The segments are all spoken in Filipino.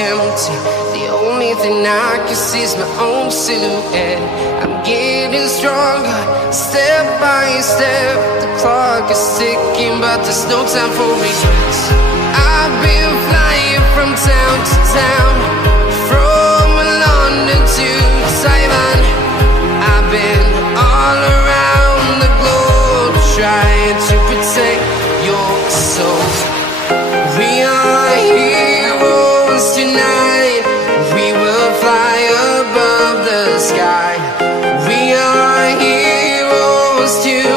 empty. The only thing I can see is my own silhouette. I'm getting stronger, step by step. The clock is ticking, but there's no time for regrets. I've been flying from town to town, from London to Taiwan. I've been all around the globe, trying to protect your soul. We are heroes tonight. We will fly above the sky. We are heroes tonight.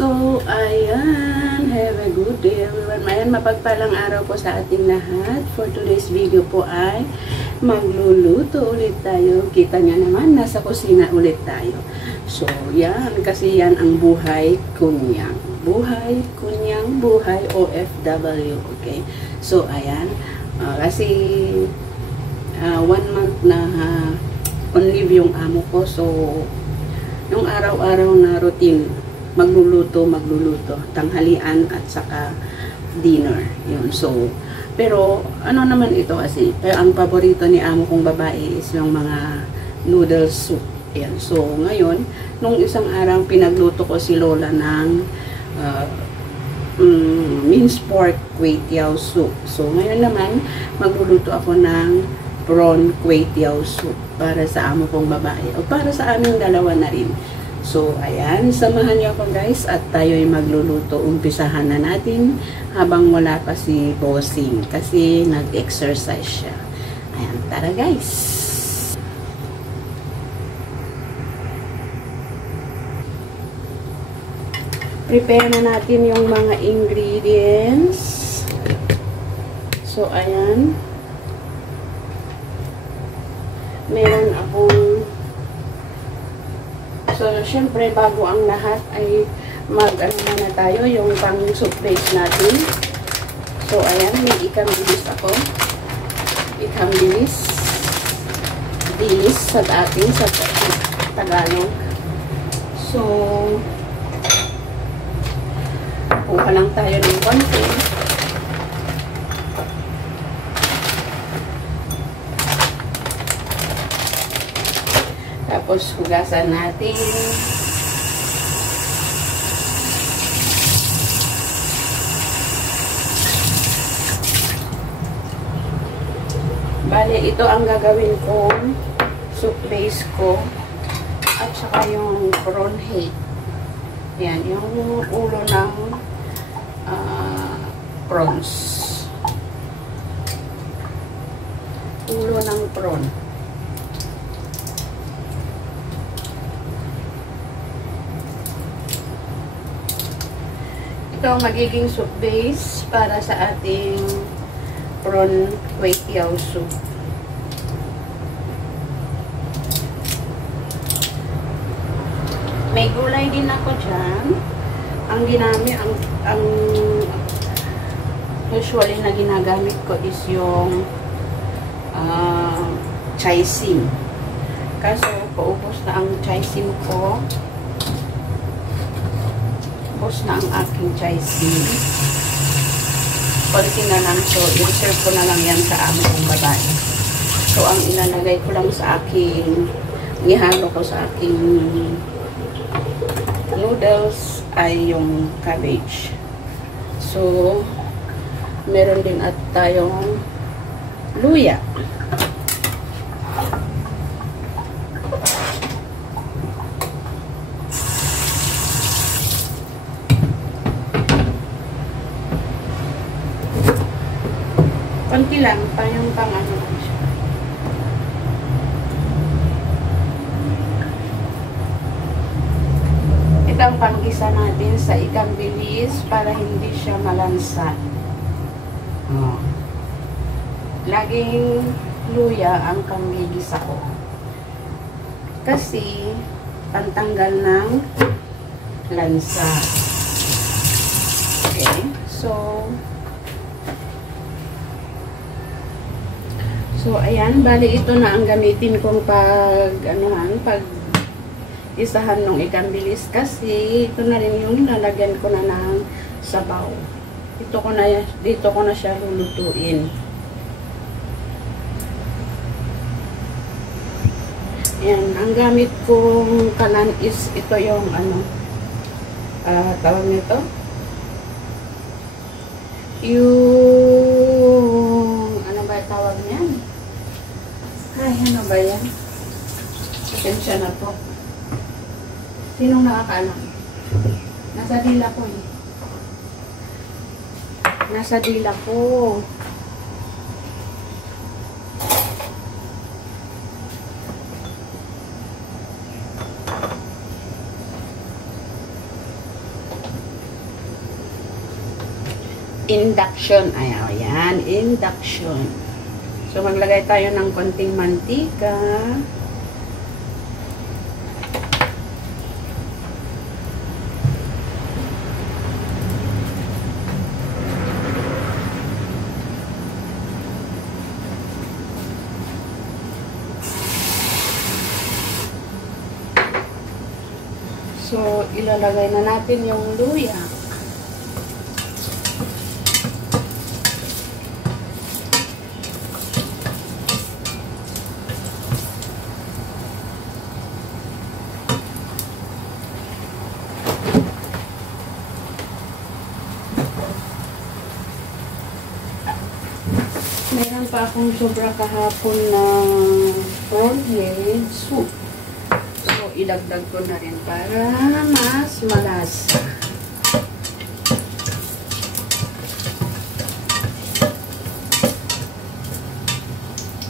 So, ayan. Have a good day everyone. Ayan, mapagpalang araw po sa ating lahat. For today's video po ay magluluto ulit tayo. Kita nga naman, nasa kusina ulit tayo. So, yan. Kasi yan ang buhay kunyang. Buhay kunyang, buhay OFW. Okay? So, ayan. Kasi 1 month na on leave yung amo ko. So, yung araw-araw na routine, magluluto, tanghalian at saka dinner. Yun. So, pero ano naman ito kasi, ang paborito ni amo kong babae is yung mga noodle soup. Yan. So, ngayon, nung isang araw, pinagluto ko si Lola ng minced pork kway teow soup. So, ngayon naman, magluluto ako ng prawn kway teow soup para sa amo kong babae o para sa aming dalawa na rin. So, ayan, samahan niyo ako guys at tayo'y magluluto. Umpisahan na natin habang wala pa si Bossing kasi nag-exercise siya. Ayan, tara guys! Prepare na natin yung mga ingredients. So, ayan. Meron akong so, syempre, bago ang lahat ay mag-ano na tayo, yung pang-soup base natin. So, ayan, may ikang-bilis ako. Ikang-bilis. Bilis sa atin, sa Tagalog. So, kuha lang tayo ng konti. Tapos, hugasan natin. Bale, ito ang gagawin kong soup base ko. At saka yung prawn head. Yan, yung ulo ng prawns. Ulo ng prawn. Ito ang magiging soup base para sa ating prawn kway teow soup. May gulay din ako dyan. Ang ginamit, ang usually na ginagamit ko is yung chaisim. Kaso, paubos na ang chaisim ko. Tapos na ang aking chaisim. Konti na lang. So, i-reserve ko na lang yan sa amo kong babae. So, ang ilalagay ko lang sa aking, ihalo ko sa aking noodles ay yung cabbage. So, meron din at tayong luya. Konti lang pa yung pang ano lang siya. Ito ang panggisa natin sa ikang bilis para hindi siya malansa. Laging luya ang panggigisa ko. Kasi, pantanggal ng lansa. Okay? So, ayan. Bali, ito na ang gamitin kong pag isahan ng ikan bilis. Kasi, ito na rin yung lalagyan ko na ng sabaw. Dito ko na siya lulutuin. Ayan. Ang gamit kong kalan is ito yung tawag nito. Yung ano ba tawag niyan? Ay, ano ba yan? Atensya na po. Sinong nakakaalam? Nasa dila ko eh. Nasa dila ko. Induction. Ayan, induction. So, maglagay tayo ng konting mantika. So, ilalagay na natin yung luya. Meron pa akong sobra kahapon na cornmeal soup. So, ilagdag ko na rin para mas malasa.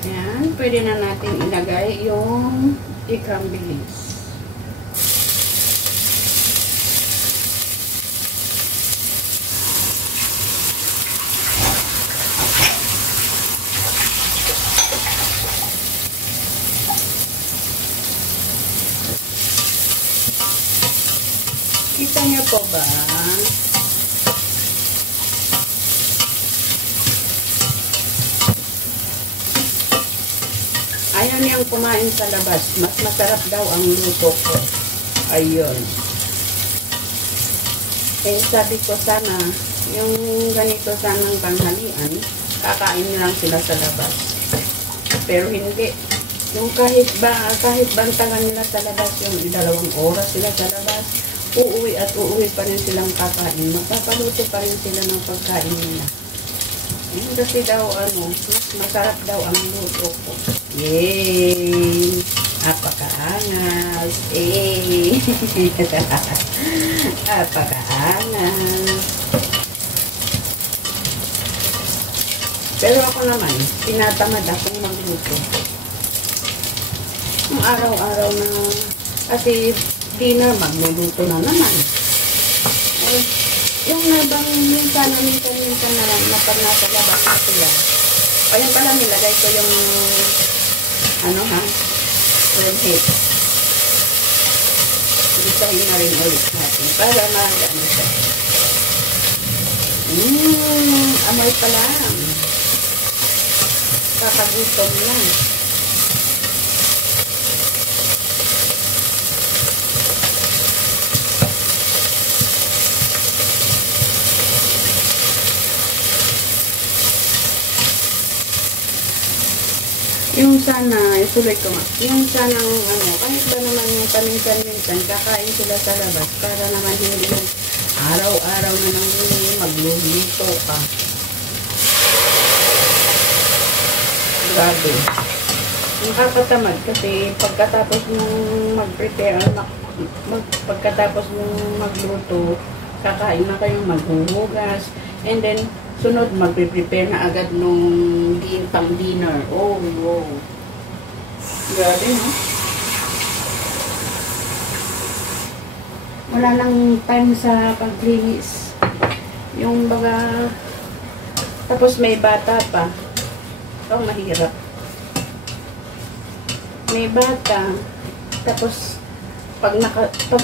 Ayan, pwede na natin ilagay yung ikang bilis. Kita niyo po ba? Ayaw niyang kumain sa labas. Mas masarap daw ang luto ko. Ayun. Eh, sabi ko sana, yung ganito sanang tanghalian, kakain lang sila sa labas. Pero hindi. Yung kahit bantagan nila sa labas, yung 2 oras sila sa labas, uuwi at uuwi pa rin silang kakain. Magpapaluto pa rin sila ng pagkain nila. Kasi daw, mas masarap daw ang luto ko. Yay! Apakaangas! Eh! Apakaangas! Pero ako naman, tinatamad akong magluto. Ang araw-araw na, kasi dinner, magluluto na naman. Eh, yung minsan na lang, na pag nasa labas na sila. O yan pala, nilagay ko yung, worm head. Isahin na rin ulit natin, para mag-ano siya. Amoy pa lang. Kakagutom lang. Yung sana, ituloy ko nga, yung sanang kahit ba naman yung paminsan-minsan, kakain sila sa labas para naman hindi yung araw-araw na nang magluluto ka. Grabe. Yung kakatamad kasi pagkatapos mong mag-prepare, pagkatapos mong magluto, kakain na kayong maghuhugas, and then sunod, magpe-prepare na agad nung pang-dinner. Oh, wow. Grabe, no? Wala nang time sa paglinis. Yung baga, tapos may bata pa. Ito, mahirap. May bata. Tapos, pag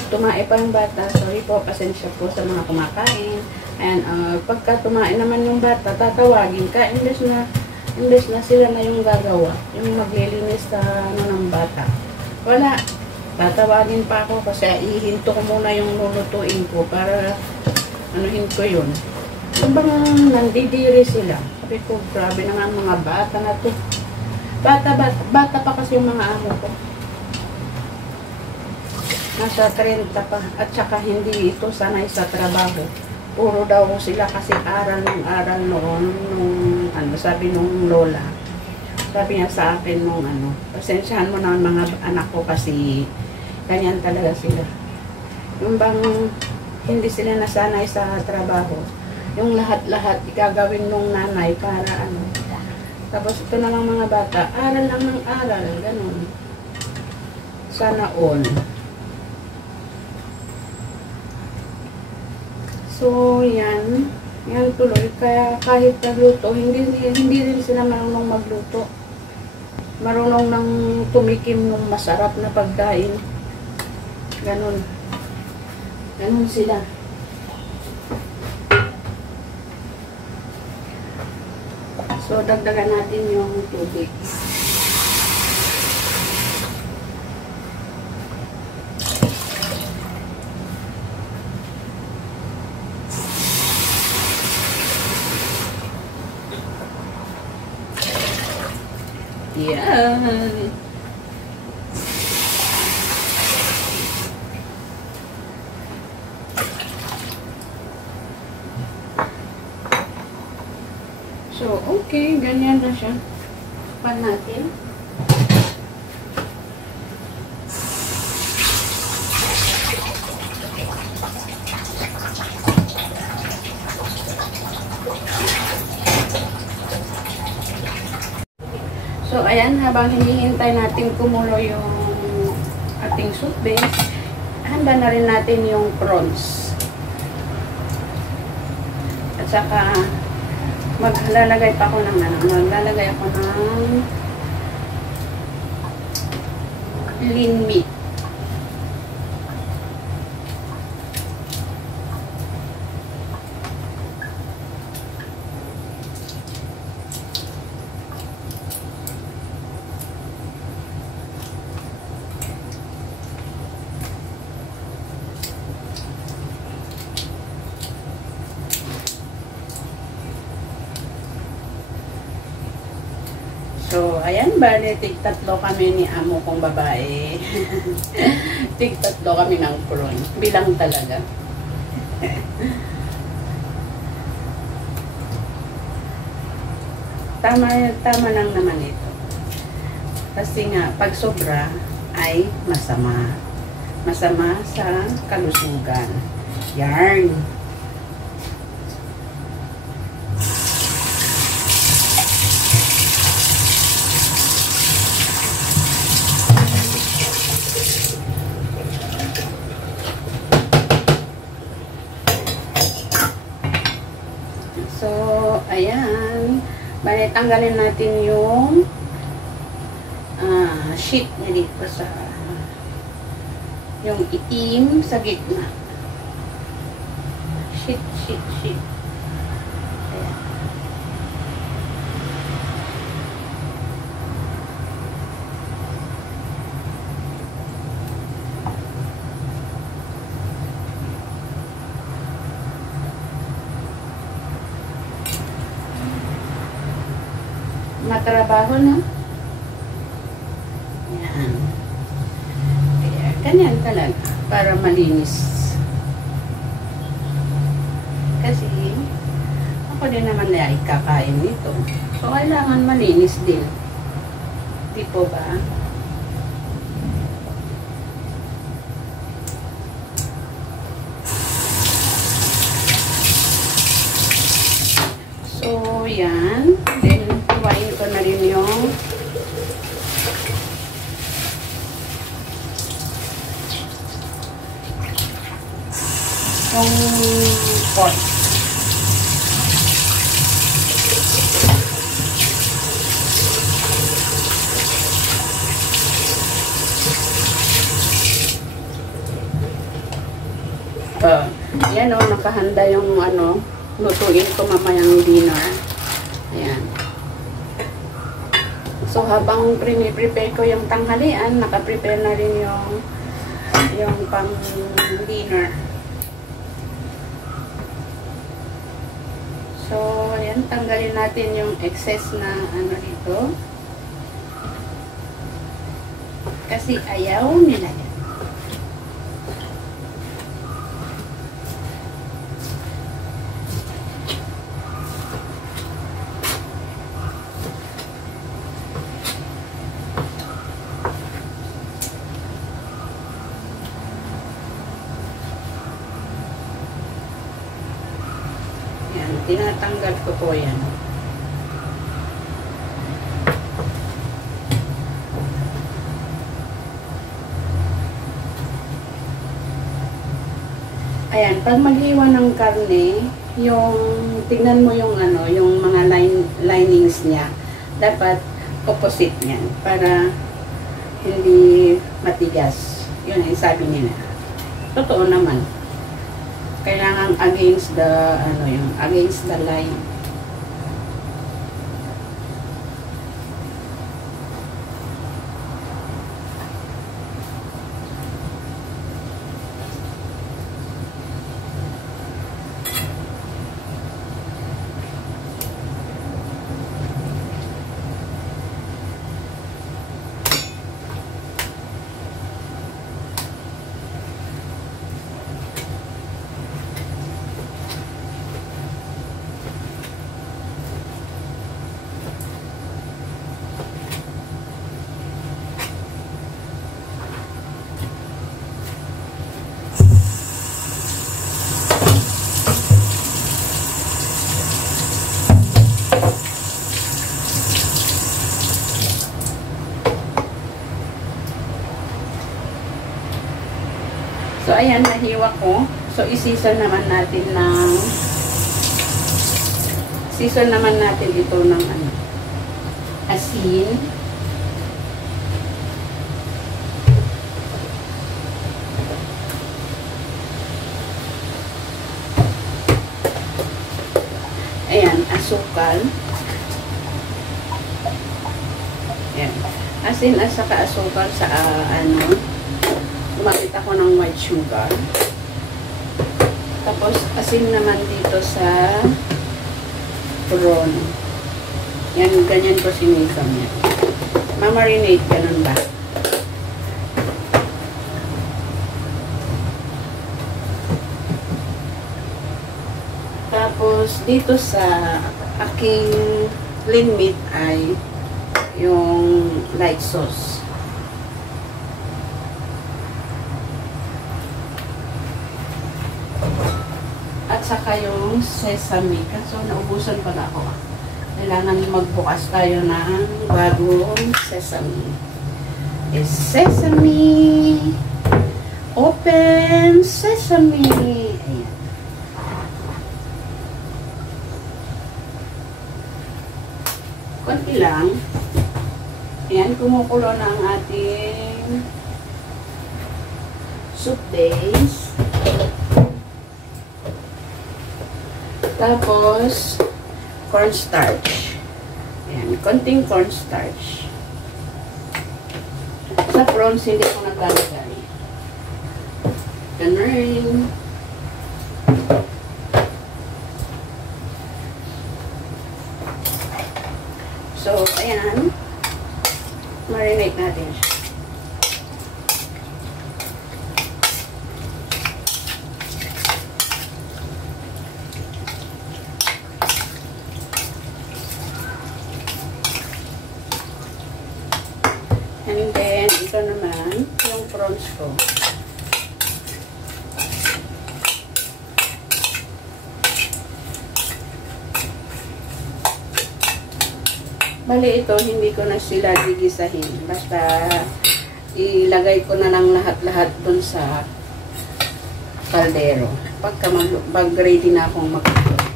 tumae pa yung bata, sorry po, pasensya po sa mga kumakain. And pagka tumae naman yung bata, tatawagin ka, imbes na sila na yung gagawa, yung maglilinis sa ng bata. Wala, tatawagin pa ako kasi ihinto ko muna yung lulutuin ko para anuhin ko yun. Yung bang nandidiri sila. Sabi ko, grabe na nga mga bata na to. Bata pa kasi yung mga amo ko. Nasa 30 pa. At saka hindi ito sanay sa trabaho. Puro daw sila kasi aral noon. Sabi nung lola. Sabi niya sa akin nung pasensyahan mo na mga anak ko kasi ganyan talaga sila. Yung bang hindi sila nasanay sa trabaho. Yung lahat-lahat igagawin nung nanay para Tapos ito na lang mga bata, aral lang ng aral, ganun. Sana all. So, yan tuloy. Kaya kahit nagluto, hindi rin sila marunong magluto. Marunong nang tumikim ng masarap na pagkain. Ganun. Ganun sila. So, dagdagan natin yung tubig. Yan. So, okay. Ganyan na siya. Pan natin. So, ayan. Habang hinihintay natin kumulo yung ating soup base, handa na rin natin yung prawns. At saka, maglalagay pa ako ng maglalagay ako ng lean meat. So, ayan, bale, tig-tatlo kami ni amo kong babae. Tig-tatlo kami ng prawn. Bilang talaga. Tama lang naman ito. Kasi nga, pag sobra ay masama. Masama sa kalusugan. Yarn. So, ayan. Bale, tanggalin natin yung sheet na dito sa yung itim sa gitna. Sheet. Ayan. Matrabaho na. Yan. Kaya, ganyan talaga. Para malinis. Kasi, ako din naman na ikakain nito. So, kailangan malinis din. Di po ba? So, yan. Then, kuhain ko na rin yung pot. Ayan o, nakahanda yung ano, lutuin ko mamayang dinner. Ayan. So, habang prepare ko yung tanghalian, nakaprepare na rin yung pang dinner. So, ayan, tanggalin natin yung excess na ano dito. Kasi ayaw nila yan. Tinatanggal ko po yan. Ayan, pag maghiwa ng karne, yung tingnan mo yung ano, yung mga linings niya, dapat opposite niyan para hindi matigas. Yun ang sabi nila. Totoo naman. Kailangan against the ano yung against the line. So, ayan, nahiwa ko. So, season naman natin ito ng ano, asin. Ayan, asukal. Ayan. Asin at saka asukal sa ano, gumamit ako ng white sugar. Tapos, asin naman dito sa prawn. Yan, ganyan ko sinisam yan. Mamarinate, ganun ba? Tapos, dito sa aking lean meat ay yung light sauce. At saka yung sesame. Kaso naubusan pala ako. Kailangan magbukas tayo ng bagong sesame. Is sesame. Open sesame. Ayan. Konti lang. Ayan, kumukulo na ang ating soup base. Tapos, cornstarch. Ayan, konting cornstarch. Sa prawns, hindi ko naglalagay. Ganun. So, ayan. Marinate natin siya. And then, ito naman, yung prawns ko. Bali ito, hindi ko na sila gigisahin. Basta, ilagay ko na lang lahat-lahat dun sa kaldero. Pagka mag-ready na akong magluto.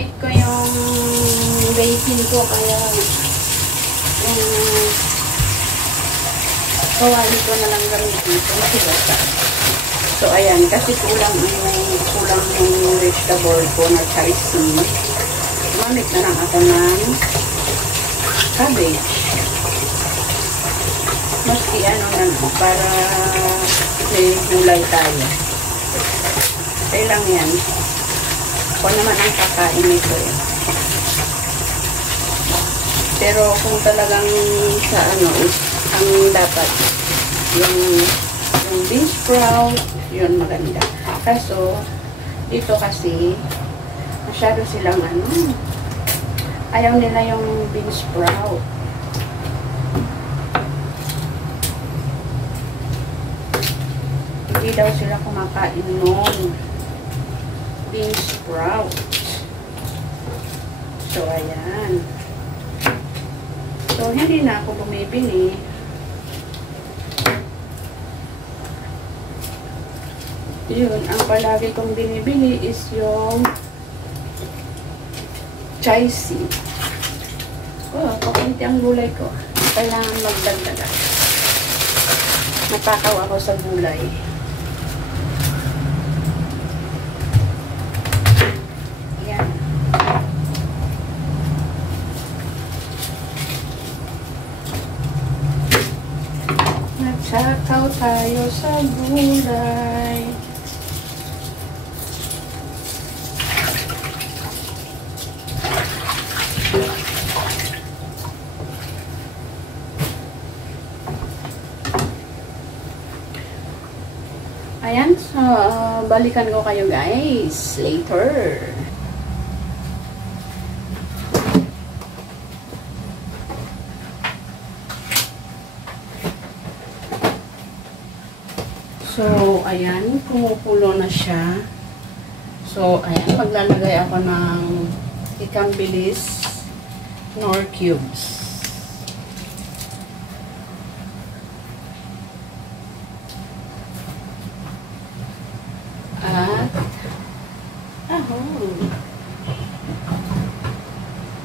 ginamit ko yung baking ko, kaya yung kawali ko na lang gamitin ko. Masigas. So, ayan. Kasi kulang yung vegetable ko na charisin. Gumamit na lang ako ng cabbage. Maski ano na para may gulay tayo. Okay lang yan. Ako naman ang kakain nito eh. Pero kung talagang sa ano, ang dapat yung bean sprout, yun maganda. Kaso, dito kasi, masyado silang ano, ayaw nila yung bean sprout. Hindi daw sila kumakain nun. Bean sprout. So, ayan. So, hindi na ako bumibili. Yun, ang palagi kong binibili is yung chai-seed. Oh, pakunti ang gulay ko. Kailangan magdagdagan. Matakaw ako sa gulay. Yan. Magsakaw tayo sa gulay. Ayan, so balikan ko kayo guys later. So, ayan, kumukulo na siya. So, ayan, maglalagay ako ng ikang bilis nor cubes.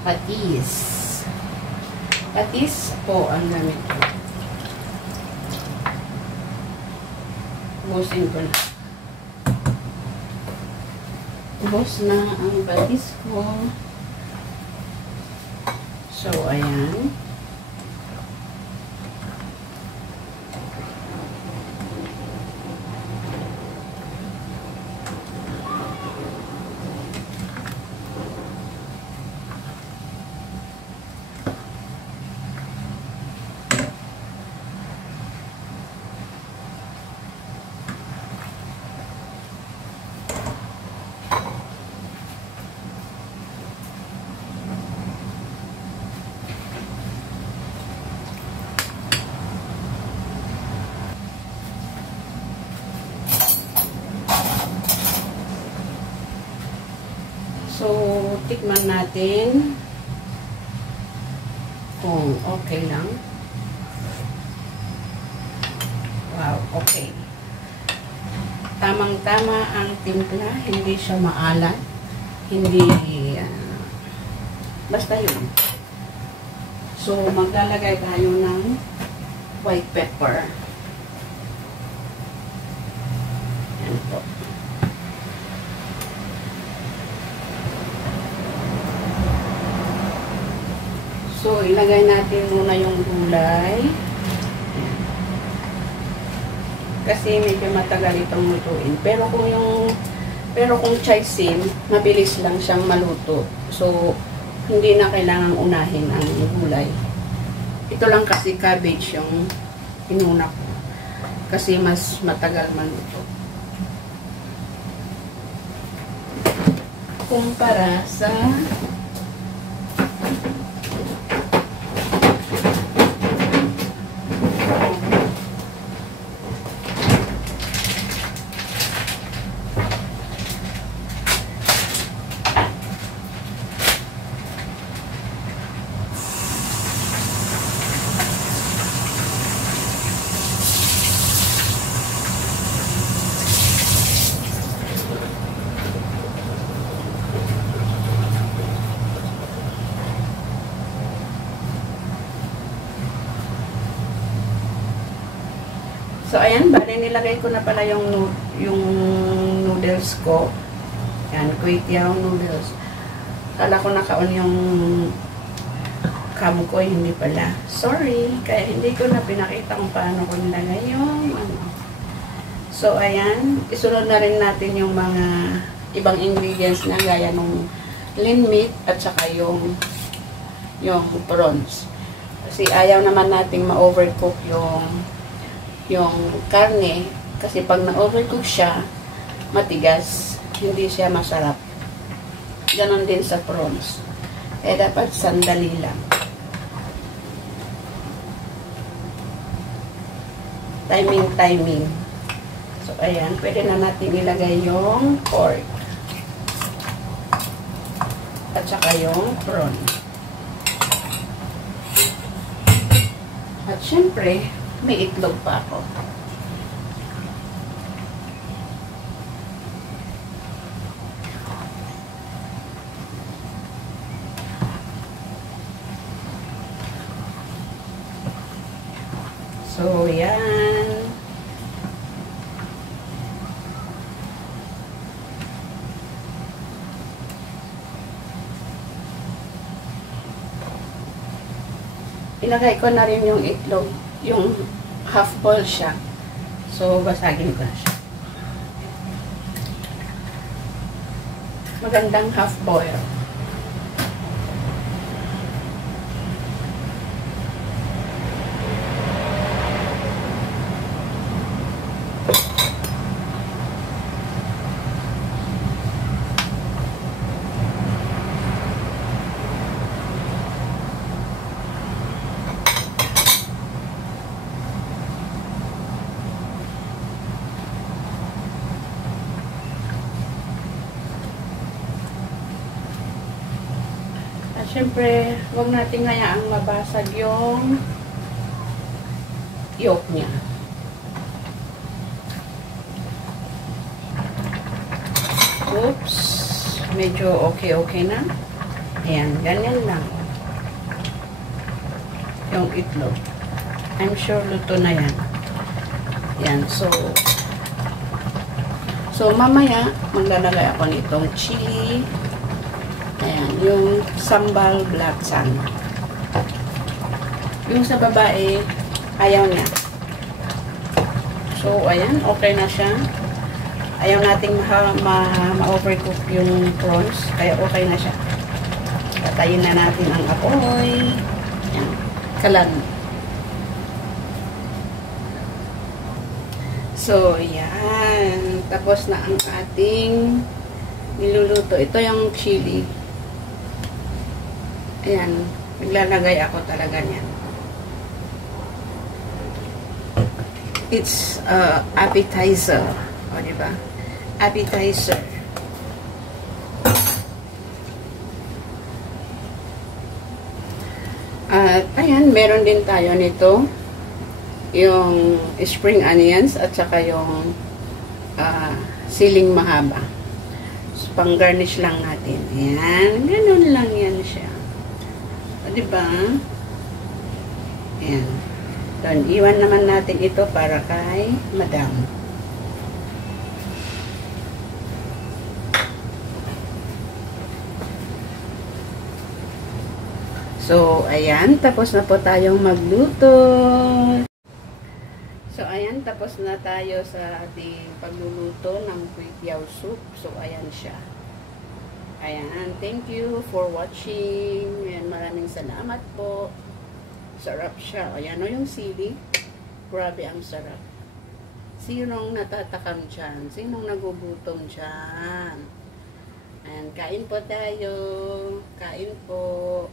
At patis. Patis po ang gamit ko. Ubusin ko na. Ubus na ang patis ko. So, ayan. So, tikman natin kung okay lang. Wow, okay. Tamang-tama ang timpla, hindi siya maalat, hindi, basta yun. So, maglalagay tayo ng white pepper. Yan po. So, ilagay natin muna yung gulay. Kasi medyo matagal itong lutuin. Pero kung chai-sim, mabilis lang siyang maluto. So, hindi na kailangang unahin ang gulay. Ito lang kasi cabbage yung inuna ko. Kasi mas matagal maluto. Kumpara sa So, ayan, bali nilagay ko na pala yung noodles ko. Yan, kwetiao noodles. Kala ko nakaon yung cam ko, hindi pala. Sorry, kaya hindi ko na pinakita kung paano ko nilagay yung ano. So, ayan, isunod na rin natin yung mga ibang ingredients na gaya nung lean meat at saka yung prawns. Kasi ayaw naman nating ma-overcook yung karne. Kasi pag na-overcook siya, matigas. Hindi siya masarap. Ganon din sa prawns. Kaya dapat sandali lang. Timing. So, ayan. Pwede na natin ilagay yung pork. At saka yung prawn. At syempre, may itlog pa ako. So, yan. Ilagay ko na rin yung itlog. Yung half boil siya. So, basagin ko na siya. Magandang half boil. Siyempre, huwag natin hayaang mabasag yung yolk niya. Oops. Medyo okay na. Ayan, ganyan lang. Yung itlog. I'm sure luto na yan. Yan, so mamaya, maglalagay ako nitong chili. Ayan, yung sambal black sand. Yung sa babae, ayaw niya. So, ayan, okay na siya. Ayaw nating ma-overcook yung prawns, kaya okay na siya. Patayin na natin ang apoy. Ayan, kalan. So, ayan. Tapos na ang ating niluluto. Ito yung chili. Ayan, naglalagay ako talaga niyan. It's appetizer. O, diba? Appetizer. At, ayan, meron din tayo nito. Yung spring onions at saka yung siling mahaba. So, pang-garnish lang natin. Ayan, ganun lang yan siya. Diba? Ayan. Then, iwan naman natin ito para kay Madam. So, ayan. Tapos na po tayong magluto. So, ayan. Tapos na tayo sa ating pagluluto ng kwetiao soup. So, ayan siya. Ayan, thank you for watching. Ayan, maraming salamat po. Sarap siya. Ayan o yung sili. Grabe ang sarap. Sinong natatakam dyan? Sinong nagugutom dyan? Ayan, kain po tayo. Kain po.